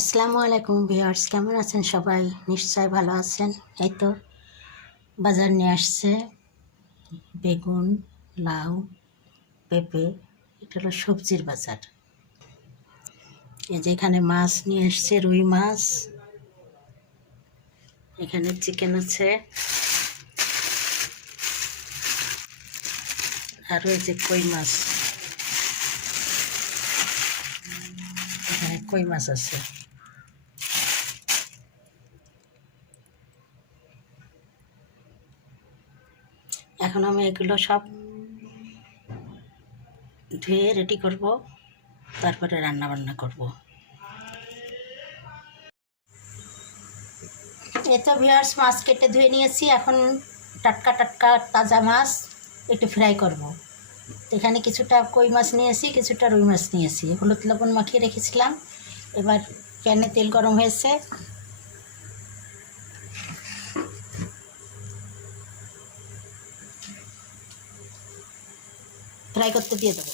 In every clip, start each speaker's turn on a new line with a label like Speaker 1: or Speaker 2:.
Speaker 1: আসসালামু আলাইকুম ভিউয়ার্স, কেমন আছেন সবাই? নিশ্চয় ভালো আছেন। এই তো বাজার নিয়ে আসছে বেগুন, লাউ, পেঁপে, এটা হলো সবজির বাজার। এই যে এখানে মাছ নিয়ে আসছে, রুই মাছ। এখানে চিকেন আছে। আর এই যে কই মাছ। এখানে কই মাছ আছে? এখন আমি এগুলো সব ধুয়ে রেডি করব, তারপরে রান্না বান্না করব তো ভিয়ার্স মাছ কেটে ধুয়ে নিয়েছি। এখন টাটকা টাটকা তাজা মাছ একটু ফ্রাই করব। এখানে কিছুটা কই মাছ নিয়েছি, কিছুটা রুই মাছ নিয়েছি। হলুদ লবণ মাখিয়ে রেখেছিলাম। এবার প্যানে তেল গরম হয়েছে। ফ্রাই করতে দিয়ে দেবো।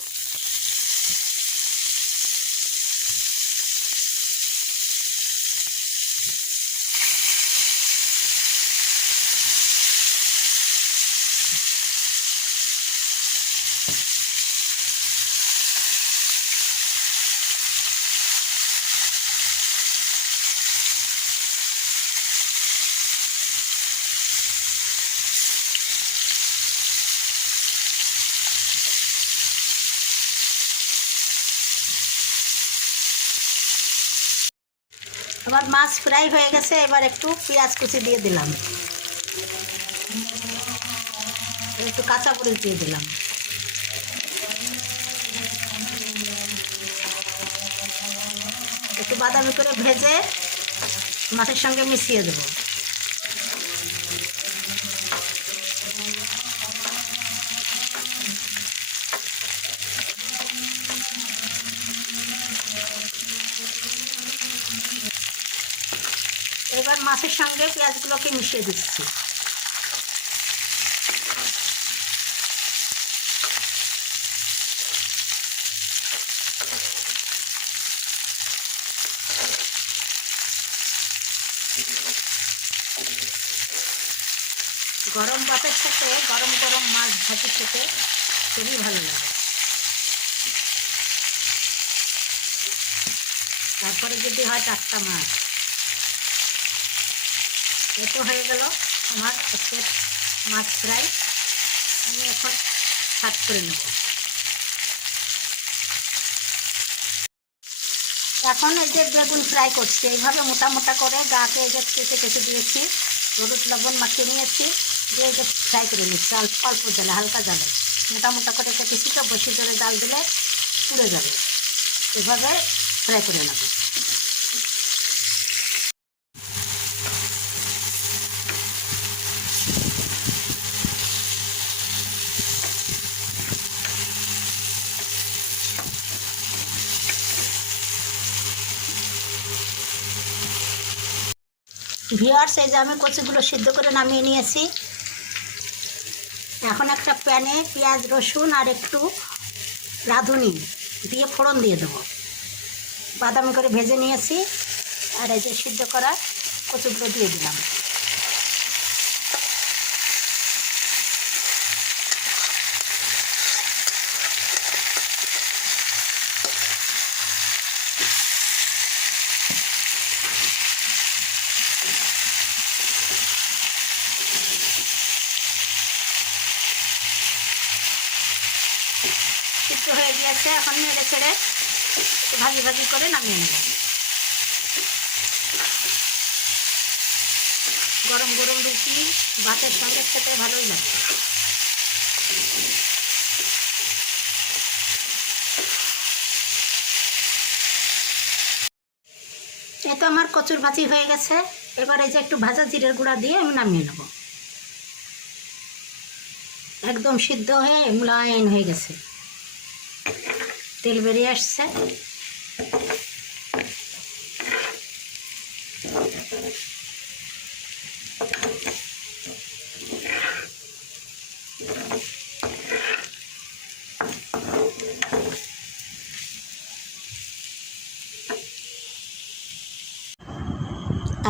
Speaker 1: আমার মাছ ফ্রাই হয়ে গেছে, এবার একটু পেঁয়াজ কুচি দিয়ে দিলাম। একটু কাঁচা মরিচ দিয়ে দিলাম। একটু বাদামি করে ভেজে মাছের সঙ্গে মিশিয়ে দেবো। মাছের সঙ্গে পেঁয়াজগুলোকে মিশিয়ে দিচ্ছি। গরম ভাতের সাথে গরম গরম মাছ ভাজি খেতে খুবই ভালো লাগে। তারপরে যদি হয় টাটকা মাছ। এত হয়ে গেল আমার আজকের মাছ ফ্রাই। আমি এখন সাত করে নেব। এখন এই যে বেগুন ফ্রাই করছি, এইভাবে মোটা মোটা করে গাকে এই যে কেটে কেটে দিয়েছি, হলুদ লবণ মাখিয়ে নিয়েছি, দিয়ে এই যে ফ্রাই করে নিচ্ছি, অল্প অল্প জালে, হালকা জালে। মোটা মোটা করে কেটেছি তো, বেশি জলে জাল দিলে পুড়ে যাবে। এভাবে ফ্রাই করে নেব। ভিওয়ার্স এই যে আমি কচুগুলো সিদ্ধ করে নামিয়ে নিয়েছি। এখন একটা প্যানে পেঁয়াজ, রসুন আর একটু রাঁধুনি দিয়ে ফোড়ন দিয়ে দেবো। বাদামি করে ভেজে নিয়েছি আর এই যে সিদ্ধ করা কচুগুলো দিয়ে দিলাম সিদ্ধ হয়ে গিয়েছে, এখন মেরে ছেড়ে ভাজি ভাজি করে নামিয়ে নেব। গরম গরম রুটি ভাতের সঙ্গে খেতে ভালোই লাগে। এই তো আমার কচুর ভাজি হয়ে গেছে, এবার এই যে একটু ভাজা জিরের গুঁড়া দিয়ে আমি নামিয়ে নেব। একদম সিদ্ধ হয়ে মুলায়ন হয়ে গেছে। তেল বেরিয়ে আসছে।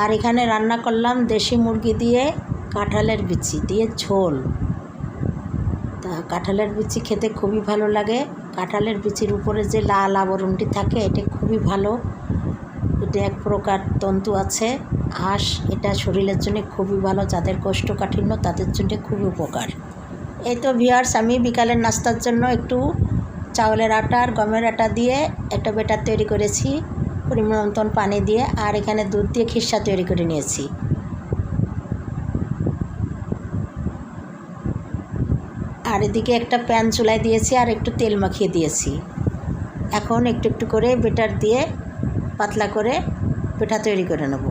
Speaker 1: আর এখানে রান্না করলাম দেশি মুরগি দিয়ে কাঁঠালের বিচি, দিয়ে ঝোল। তা কাঁঠালের বিচি খেতে খুবই ভালো লাগে। কাঁঠালের বিচির উপরে যে লাল আবরণটি থাকে, এটা খুবই ভালো। এটা এক প্রকার তন্তু আছে। আঁশ এটা শরীরের জন্য খুবই ভালো, যাদের কোষ্ঠকাঠিন্য তাদের জন্য খুবই উপকার। এই তো ভিয়ার্স আমি বিকালের নাস্তার জন্য একটু চাউলের আটা আর গমের আটা দিয়ে একটা বেটার তৈরি করেছি, পরিমাণ মতন পানি দিয়ে, আর এখানে দুধ দিয়ে খিসা তৈরি করে নিয়েছি। আর এদিকে একটা প্যান চুলায় দিয়েছি আর একটু তেল মাখিয়ে দিয়েছি। এখন একটু একটু করে বেটার দিয়ে পাতলা করে পিঠা তৈরি করে নেব।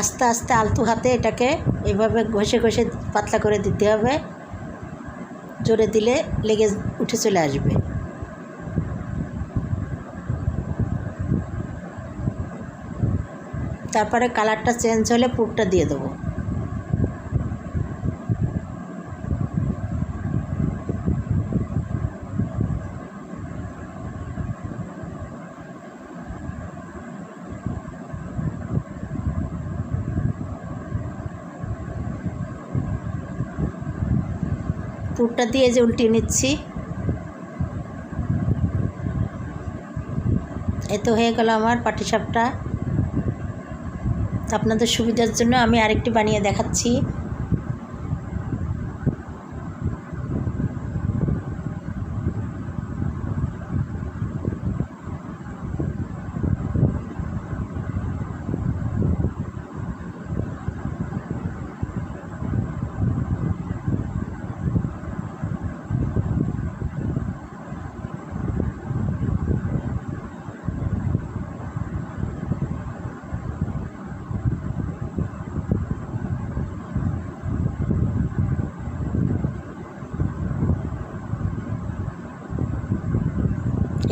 Speaker 1: আস্তে আস্তে আলতু হাতে এটাকে এভাবে ঘষে ঘষে পাতলা করে দিতে হবে। জোরে দিলে লেগে উঠে চলে আসবে। তারপরে কালারটা চেঞ্জ হলে পুরটা দিয়ে দেবো। পুরটা দিয়ে যে উল্টিয়ে নিচ্ছি। এ তো হয়ে গেল আমার পাটিসাপটা। আপনাদের সুবিধার জন্য আমি আরেকটি বানিয়ে দেখাচ্ছি।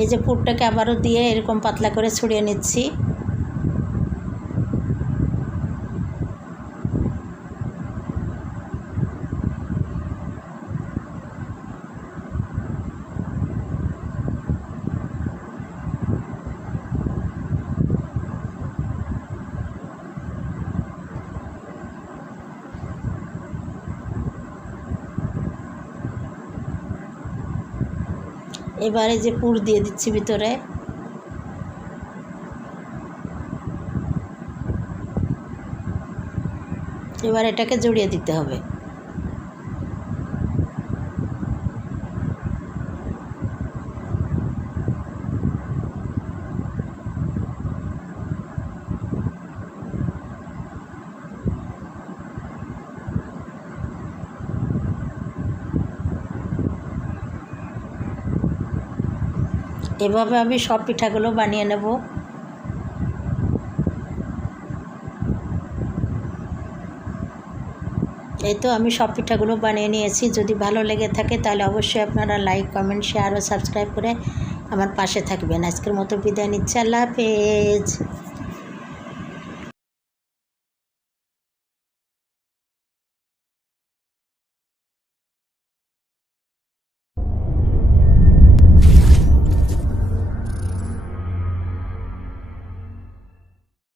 Speaker 1: এই যে পুরটাকে আবারও দিয়ে এরকম পাতলা করে ছড়িয়ে নিচ্ছি। এবারে যে পুর দিয়ে দিচ্ছি ভিতরে। এবার এটাকে জড়িয়ে দিতে হবে। এভাবে আমি সব পিঠাগুলো বানিয়ে নেব। এই তো আমি সব পিঠাগুলো বানিয়ে নিয়েছি। যদি ভালো লেগে থাকে তাহলে অবশ্যই আপনারা লাইক কমেন্ট শেয়ার ও সাবস্ক্রাইব করে আমার পাশে থাকবেন। আজকের মতো বিদায় নিচ্ছি। আল্লাহ হাফেজ।